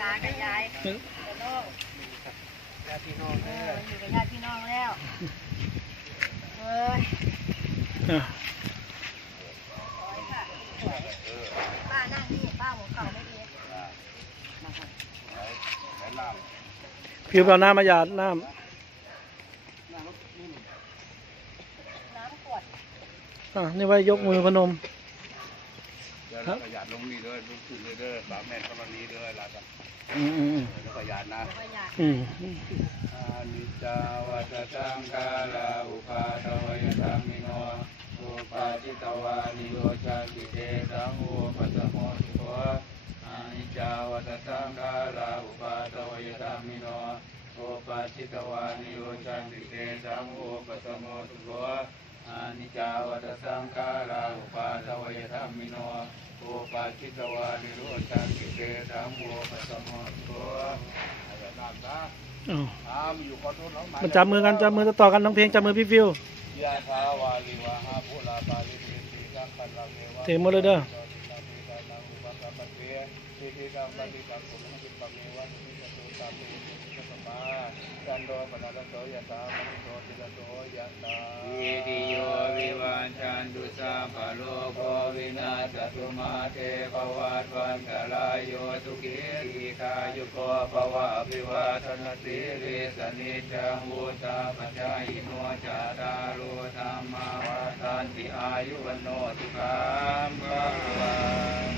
ตากับยายกับน้องญาติพี่น้องเอออยู่กับญาติพี่น้องแล้วเอ้ยป้านั่งนี่ป้าหัวเข่าไม่ดีแนะนผิวเปล่าน้ำมาหยาดน้ำงรถนี่ น้ำขวดำ อะนี่ไว้ยกมือพนมำเดี๋ยวเราประหยัดลงนี่ด้วยลุกขึ้นเลยเด้อสามแม่ธรณีเด้อหลักอืมอืมแล้วประหยัดนะประหยัดอืมอานิจจาวัฏตังกาลาอุปาทวยธรรมิโนอุปาจิตวานิโยชันติเตสังโอปัสสโมสุโขอานิจจาวัฏตังกาลาอุปาทวยธรรมิโนอุปาจิตวานิโยชันติเตสังโอปัสสโมสุโข อานิจาวัฏสังกาลาอุปาทวยธรรมิโนอุปาจิตวานิโยชันติเตสังโอปสมโขอาจารย์นะอ้าวอ้ามอยู่ขอโทษน้องหมันจับมือกันจับมือต่อกันน้องเพลงจับมือพี่ฟิวถาวาลิวะหาภูลาปาลิปิติสังคันลังเอเทมดเลยเด้อจันโด ปโลโควินาศตุมาเทปวัตวันตรายโยสุกิริกายุโกปวะอภิวาทนสีริสนิจังวุตาปัจายโนจาตารุธรรมาวาทันติอายุวันโนติกามภะวัน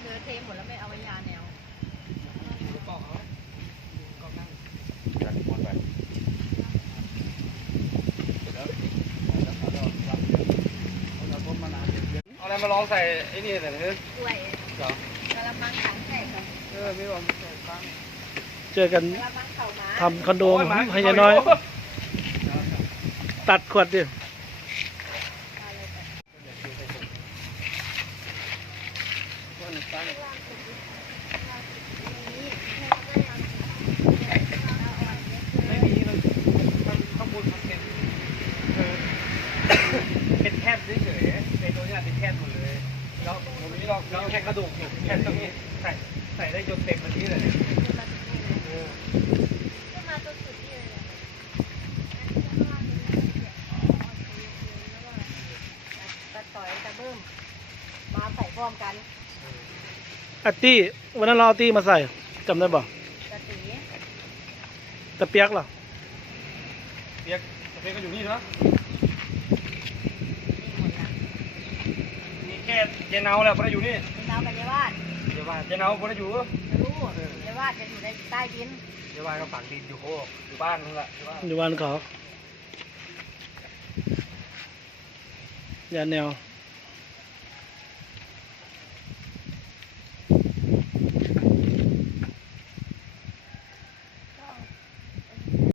เจอเทหมดแล้วไม่เอาไว้ยาแนว จันทร์หมดไป เอาอะไรมาลองใส่ไอ้นี่หน่อยเถอะกล้วยกระมังขังแตกเหรอเออไม่ลองใส่ฟังเจอกันกระมังเข่าหมาทำคอนโดให้ยายน้อย ตัดขวดดิ อะไรแบบ ไม่มีมันมันข้างบนมันเป็นเออเป็นแคบเฉยๆในตัวเนี้เป็นแคบหมดเลยแล้ว ผมนี้เราเราแค่กระดูกอยู่แค่ตรงนี้ใส่ใส่ได้จนเต็มอันนี้เลยเออขึ้นมาจนสุดที่เลยตะต่อยตะบึ้มมาใส่พร้อมกันอาตี้วันนั้นเราเอาตี้มาใส่จำได้บ่กะตีตะเปียกเหรอเปียกเปียกก็อยู่นี่เนาะ นี่หมดละ มี แค่เจนเอาแหละพอได้อยู่นี่มีน้ำกับยายวาดเดี๋ยวว่าเจนเอาพอได้อยู่จะรู้ยายวาดจะอยู่ในใต้ดินเดี๋ยวว่าก็ฝังดินอยู่โคกอยู่บ้านนั่นแหละอยู่บ้านอยู่บ้านเขายาแนว